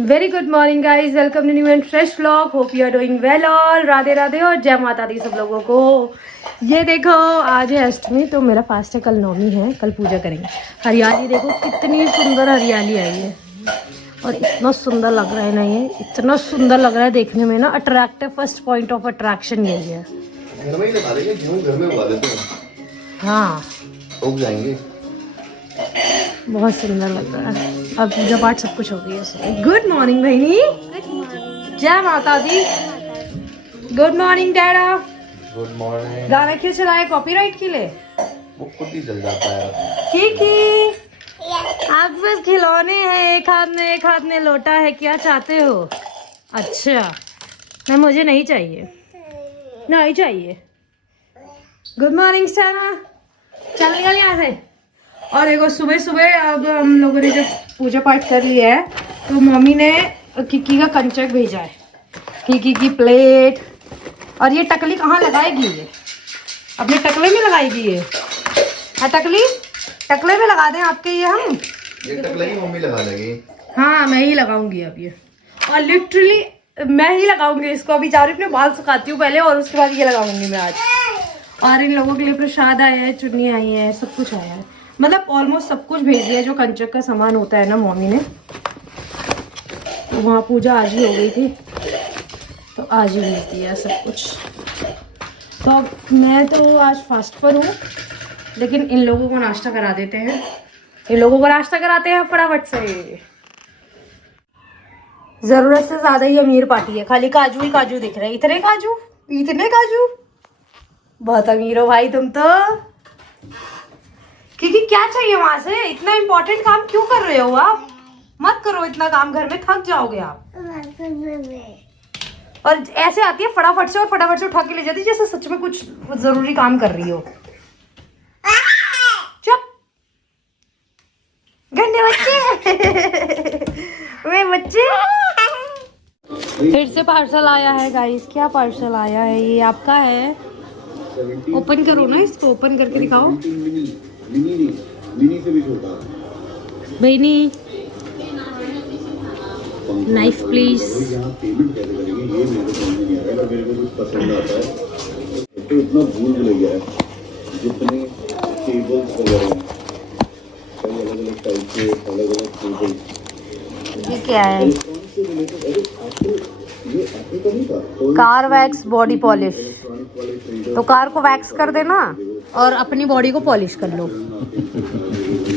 Very good morning guys, welcome to new and fresh vlog. Hope you are doing well all. Radhe Radhe और जय माता दी सब लोगों को। ये देखो आज है अष्टमी, तो मेरा फास्ट है, कल नवमी है, कल पूजा करेंगे। हरियाली देखो कितनी सुंदर हरियाली आई है और इतना सुंदर लग रहा है ना, ये इतना सुंदर लग रहा है देखने में ना। Attractive first point of attraction यही है। घर में ही लगा देंगे, गेहूं घर में उगा देते हैं। हाँ उग जाएंगे। बहुत सुंदर लग रहा है। अब पूजा पाठ सब कुछ हो गई है। गुड मॉर्निंग बहनी। जय माता दी। गुड मॉर्निंग डैडा। Good morning. गाना क्यों चलाए? कॉपीराइट के लिए? वो खुद ही चल जाता है। की आप बस खिलौने हैं, एक हाथ में लोटा है, क्या चाहते हो? अच्छा मैं, मुझे नहीं चाहिए, नहीं चाहिए। गुड मॉर्निंग सारा, चल निकल यहाँ से। और देखो सुबह सुबह अब हम लोगों ने जब पूजा पाठ कर लिया है तो मम्मी ने किकी का कंचक भेजा है, किकी की प्लेट। और ये टकली कहाँ लगाएगी? ये अपने टकले में लगाएगी। ये है टकली, टकले में लगा दें आपके ये हम। ये टकला ही मम्मी लगा देगी। हाँ मैं ही लगाऊंगी अब ये, और लिटरली मैं ही लगाऊंगी इसको। अभी जा रही अपने बाल सुखाती हूँ पहले और उसके बाद ये लगाऊंगी मैं आज। और इन लोगों के लिए प्रसाद आया है, चुन्नी आई है, सब कुछ आया है। मतलब ऑलमोस्ट सब कुछ भेज दिया जो कंचक का सामान होता है ना मम्मी ने। तो वहाँ पूजा आज ही हो गई थी तो आज ही भेज दिया सब कुछ। तो अब मैं तो आज फास्ट पर हूँ, लेकिन इन लोगों को नाश्ता करा देते हैं। इन लोगों को नाश्ता कराते हैं फटाफट से। जरूरत से ज्यादा ही अमीर पार्टी है, खाली काजू ही काजू दिख रहे हैं। इतने काजू, इतने काजू, बहुत अमीर हो भाई तुम तो। क्योंकि क्या चाहिए वहां से? इतना इम्पोर्टेंट काम क्यों कर रहे हो आप? मत करो इतना काम, घर में थक जाओगे आप। और ऐसे आती है फटाफट से, और फटाफट से उठा के ले जाती है जैसे सच में कुछ जरूरी काम कर रही हो। चुप गंदे बच्चे। वे बच्चे। फिर से पार्सल आया है गाइस। क्या पार्सल आया है? ये आपका है। ओपन करो ना इसको, ओपन करके दिखाओ। मिनी से भी छोटा। बहनी नाइफ प्लीज। यहाँ पेमेंट कैसे करेंगे ये मेरे को समझ नहीं आ रहा है। अगर मेरे को कुछ पसंद आता है तो इतना भूल लग गया है। जितने टेबल्स वगैरह हैं, कई अलग अलग टाइप के अलग अलग टेबल्स। ये क्या है? इलेक्ट्रॉनिक से रिलेटेड। अरे आपको ये आपने तो नहीं था car wax body polish. Electronic वाले प्रिंटर तो कार को वैक्स कर देना और अपनी बॉडी को पॉलिश कर लो,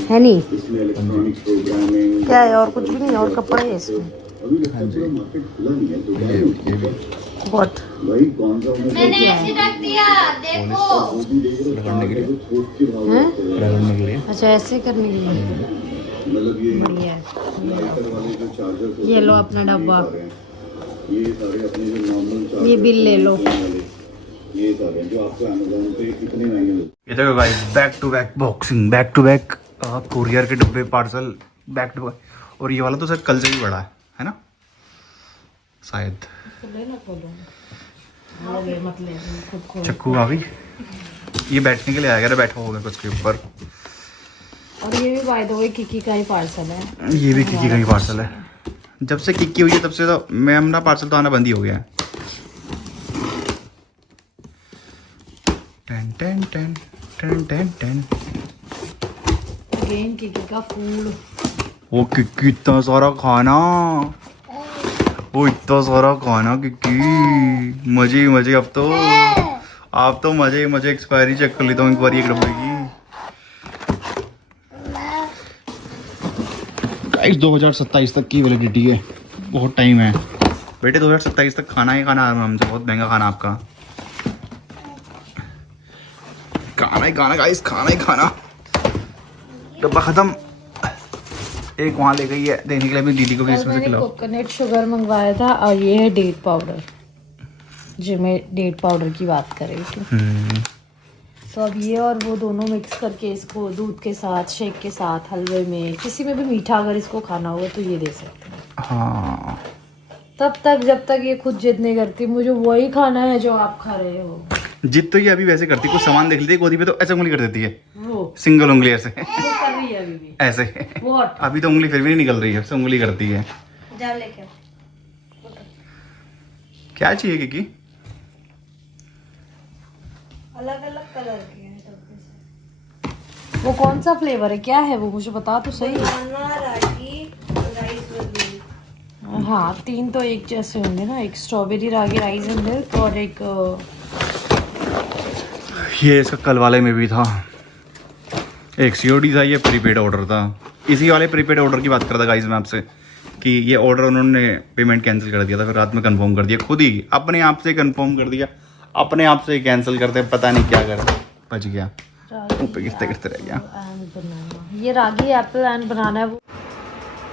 है नहीं? इसमें इलेक्ट्रॉनिक प्रोग्रामिंग क्या है? और कुछ भी नहीं, और कपड़े हैं इसमें। अभी लगता है पूरा मार्केट खुला नहीं है तो व्हाट? भाई कौन सा मैंने ऐसे रख दिया, देखो। वो भी देख रहे हो के लिए थोक के भाव हैं? रखते हैं। अच्छा ऐसे करने के लिए मतलब ये बढ़िया है। लाइटर वाले जो चार्जर ये लो अपना डब्बा, ये सारे अपने जो नॉर्मल चार्जर ये बिल ले लो। ये सारे जो आपको अमेज़न पे कितने महंगे मिलते ये देखो guys, back to back boxing, back to back courier के डब्बे, पार्सल बैक टू बैक। और ये वाला तो शायद कल से भी बड़ा है ना शायद। चक्कू आ गई, ये बैठने के लिए आया, बैठा होगा कुछ के ऊपर। और ये भी बाय द वे किकी का ही पार्सल है। ये भी किक्की का ही पार्सल है। जब से किक्की हुई है तब से तो मैं अपना पार्सल तो आना बंद ही हो गया है। Ten ten ten ten ten ten. Again Kiki का फूड। वो किक्की इतना सारा खाना, वो इतना सारा खाना किक्की, मजे ही मजे। अब तो आप तो मजे ही मजे। एक्सपायरी चेक कर लेता हूँ एक बार एक डब्बे की। गाइस 2027 तक की वैलिडिटी है, बहुत टाइम है बेटे। 2027 तक खाना ही खाना है हमसे, बहुत महंगा खाना आपका। खाना ही खाना गाइस, खाना ही खाना। डब्बा खत्म। एक वहाँ ले गई है देने के लिए अपनी दीदी को भी, इसमें से खिलाओ। कोकोनट शुगर मंगवाया था और ये है डेट पाउडर, जो मैं डेट पाउडर की बात कर रही थी। तो अब ये और वो दोनों मिक्स करके इसको दूध के साथ, शेक के साथ, हलवे में, किसी में भी मीठा अगर इसको खाना होगा तो ये दे सकते हैं। हाँ तब तक जब तक ये खुद जिद नहीं करती मुझे वही खाना है जो आप खा रहे हो। जिद तो ये अभी वैसे करती, कुछ सामान देख लेती है गोदी पे तो ऐसे उंगली कर देती है, वो सिंगल उंगली ऐसे कर रही है अभी भी। ऐसे। What? अभी तो उंगली फिर भी नहीं निकल रही है, ऐसे उंगली करती है। जाओ लेके आओ। क्या चाहिए किकी? अलग अलग कलर के हैं डब्बे से। वो कौन सा फ्लेवर है, क्या है वो, मुझे बता तो सही। रागी राइस मिल्क। हाँ 3 तो एक जैसे होंगे ना, एक strawberry ragi rice and milk और एक ये इसका कल वाले में भी था, एक सीओडी था, ये प्रीपेड ऑर्डर था। इसी वाले प्रीपेड ऑर्डर की बात करता गाइस मैं आपसे कि ये ऑर्डर उन्होंने पेमेंट कैंसिल कर दिया था, फिर रात में कंफर्म कर दिया, खुद ही अपने आप से कंफर्म कर दिया, अपने आप से कैंसिल करते, पता नहीं क्या करते, बच गया, मुंह पे गिरते गिरते रह गया। ये रागी एप्पल एंड बनाना है वो।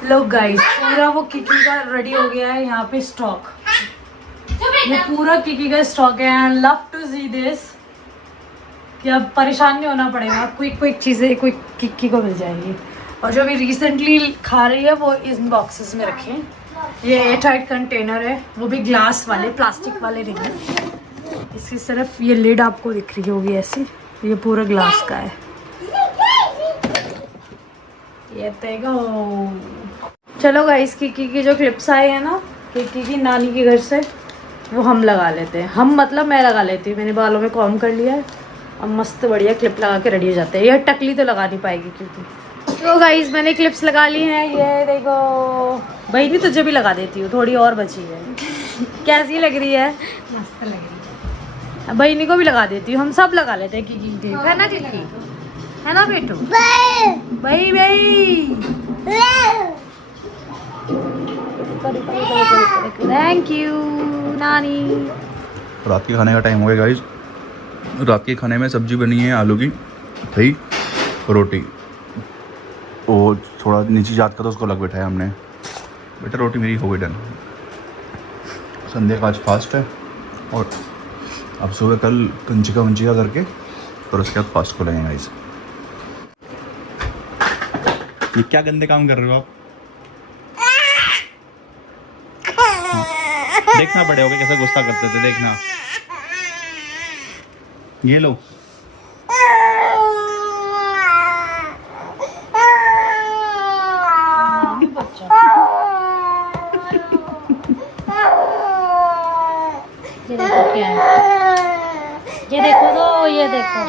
लो गाइस पूरा वो किकी का रेडी हो गया है यहाँ पे स्टॉक, ये पूरा किकी का स्टॉक है। I love to see this कि अब परेशान नहीं होना पड़ेगा, क्विक चीज़ें क्विक किकी को मिल जाएगी। और जो भी रिसेंटली खा रही है वो इन बॉक्सेस में रखें। ये एयर टाइट कंटेनर है, वो भी ग्लास वाले, प्लास्टिक वाले नहीं है। इसकी सिर्फ ये लिड आपको दिख रही होगी ऐसी, ये पूरा ग्लास का है। ये देखो। चलो गाइस किकी की जो क्लिप्स आए हैं ना किकी की नानी के घर से, वो हम लगा लेते हैं। हम मतलब मैं लगा लेती हूँ, मैंने बालों में कॉम्ब कर लिया है, अब मस्त बढ़िया क्लिप लगा के रेडी हो जाते हैं। यह टकली तो लगा नहीं पाएगी क्योंकि। तो गाइस मैंने क्लिप्स लगा ली हैं, ये देखो। भाई नहीं तुझे भी लगा देती हूँ, थोड़ी और बची है। कैसी लग रही है? मस्त लग रही है। बहनी को भी लगा देती हूँ, हम सब लगा लेते हैं किकी, है ना किकी, है ना बेटू? भाई थैंक यू नानी। रात के खाने का टाइम हो गया गाइस। रात के खाने में सब्जी बनी है आलू की, दही, रोटी। वो थोड़ा नीची जात का तो उसको लग बैठा है हमने। बेटा रोटी मेरी हो गई डन। संडे का आज फास्ट है और अब सुबह कल कंचिका वंचिका करके और उसके बाद फास्ट खोलेंगे गाइस। ये क्या गंदे काम कर रहे हो आप? देखना बड़े हो गए कैसा गुस्सा करते थे, देखना। ये लो। ये देखो क्या है, ये देखो तो ये देखो।